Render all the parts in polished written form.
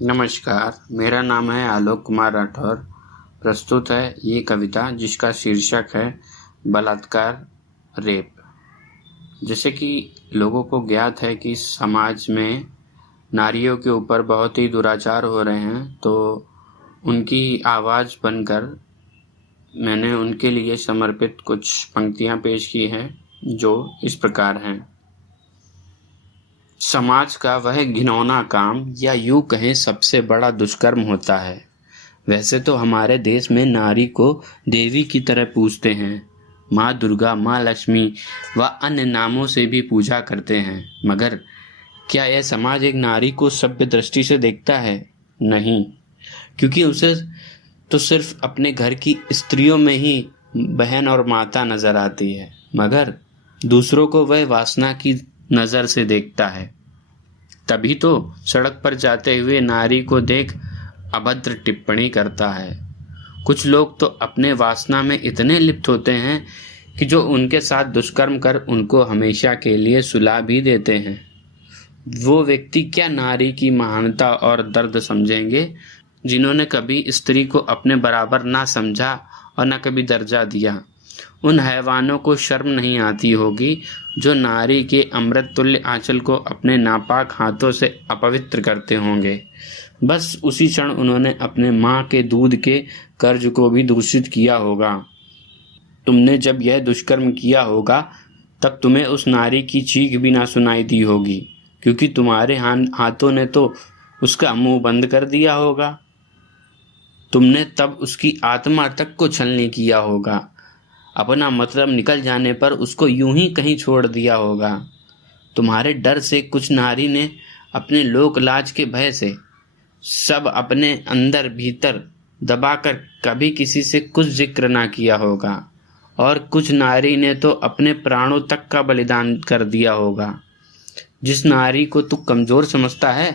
नमस्कार, मेरा नाम है आलोक कुमार राठौर। प्रस्तुत है ये कविता जिसका शीर्षक है बलात्कार रेप। जैसे कि लोगों को ज्ञात है कि समाज में नारियों के ऊपर बहुत ही दुराचार हो रहे हैं, तो उनकी आवाज़ बनकर मैंने उनके लिए समर्पित कुछ पंक्तियाँ पेश की हैं जो इस प्रकार हैं। समाज का वह घिनौना काम या यूँ कहें सबसे बड़ा दुष्कर्म होता है। वैसे तो हमारे देश में नारी को देवी की तरह पूजते हैं, माँ दुर्गा, माँ लक्ष्मी व अन्य नामों से भी पूजा करते हैं, मगर क्या यह समाज एक नारी को सभ्य दृष्टि से देखता है? नहीं, क्योंकि उसे तो सिर्फ अपने घर की स्त्रियों में ही बहन और माता नजर आती है, मगर दूसरों को वह वासना की नज़र से देखता है। तभी तो सड़क पर जाते हुए नारी को देख अभद्र टिप्पणी करता है। कुछ लोग तो अपने वासना में इतने लिप्त होते हैं कि जो उनके साथ दुष्कर्म कर उनको हमेशा के लिए सुला भी देते हैं। वो व्यक्ति क्या नारी की महानता और दर्द समझेंगे, जिन्होंने कभी स्त्री को अपने बराबर ना समझा और न कभी दर्जा दिया। उन हैवानों को शर्म नहीं आती होगी जो नारी के अमृत तुल्य आंचल को अपने नापाक हाथों से अपवित्र करते होंगे। बस उसी क्षण उन्होंने अपने माँ के दूध के कर्ज को भी दूषित किया होगा। तुमने जब यह दुष्कर्म किया होगा तब तुम्हें उस नारी की चीख भी ना सुनाई दी होगी, क्योंकि तुम्हारे हाथों ने तो उसका मुंह बंद कर दिया होगा। तुमने तब उसकी आत्मा तक को छलनी किया होगा। अपना मतलब निकल जाने पर उसको यूं ही कहीं छोड़ दिया होगा। तुम्हारे डर से कुछ नारी ने अपने लोक लाज के भय से सब अपने अंदर भीतर दबाकर कभी किसी से कुछ जिक्र ना किया होगा, और कुछ नारी ने तो अपने प्राणों तक का बलिदान कर दिया होगा। जिस नारी को तू कमज़ोर समझता है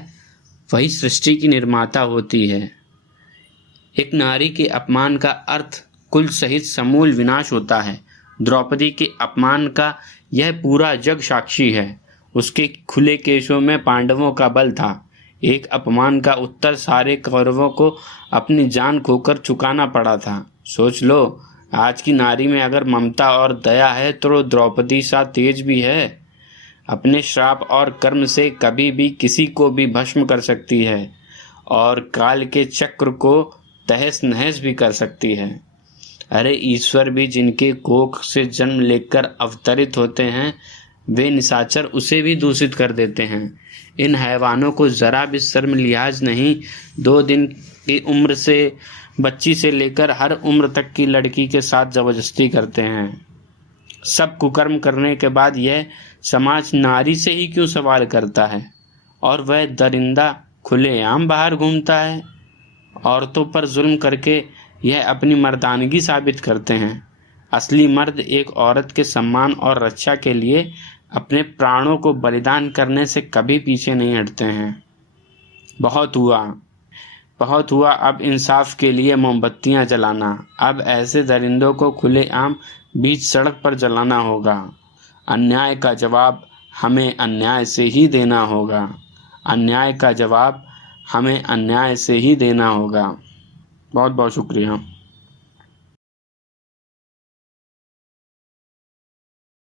वही सृष्टि की निर्माता होती है। एक नारी के अपमान का अर्थ कुल सहित समूल विनाश होता है। द्रौपदी के अपमान का यह पूरा जग साक्षी है। उसके खुले केशों में पांडवों का बल था। एक अपमान का उत्तर सारे कौरवों को अपनी जान खोकर चुकाना पड़ा था। सोच लो, आज की नारी में अगर ममता और दया है तो द्रौपदी सा तेज भी है। अपने श्राप और कर्म से कभी भी किसी को भी भस्म कर सकती है और काल के चक्र को तहस नहस भी कर सकती है। अरे ईश्वर भी जिनके कोख से जन्म लेकर अवतरित होते हैं, वे निशाचर उसे भी दूषित कर देते हैं। इन हैवानों को जरा भी शर्म लिहाज नहीं। 2 दिन की उम्र से बच्ची से लेकर हर उम्र तक की लड़की के साथ जबरदस्ती करते हैं। सब कुकर्म करने के बाद यह समाज नारी से ही क्यों सवाल करता है, और वह दरिंदा खुलेआम बाहर घूमता है। औरतों पर जुल्म करके यह अपनी मर्दानगी साबित करते हैं। असली मर्द एक औरत के सम्मान और रक्षा के लिए अपने प्राणों को बलिदान करने से कभी पीछे नहीं हटते हैं। बहुत हुआ, बहुत हुआ। अब इंसाफ के लिए मोमबत्तियां जलाना। अब ऐसे दरिंदों को खुलेआम बीच सड़क पर जलाना होगा। अन्याय का जवाब हमें अन्याय से ही देना होगा। अन्याय का जवाब हमें अन्याय से ही देना होगा। बहुत बहुत शुक्रिया।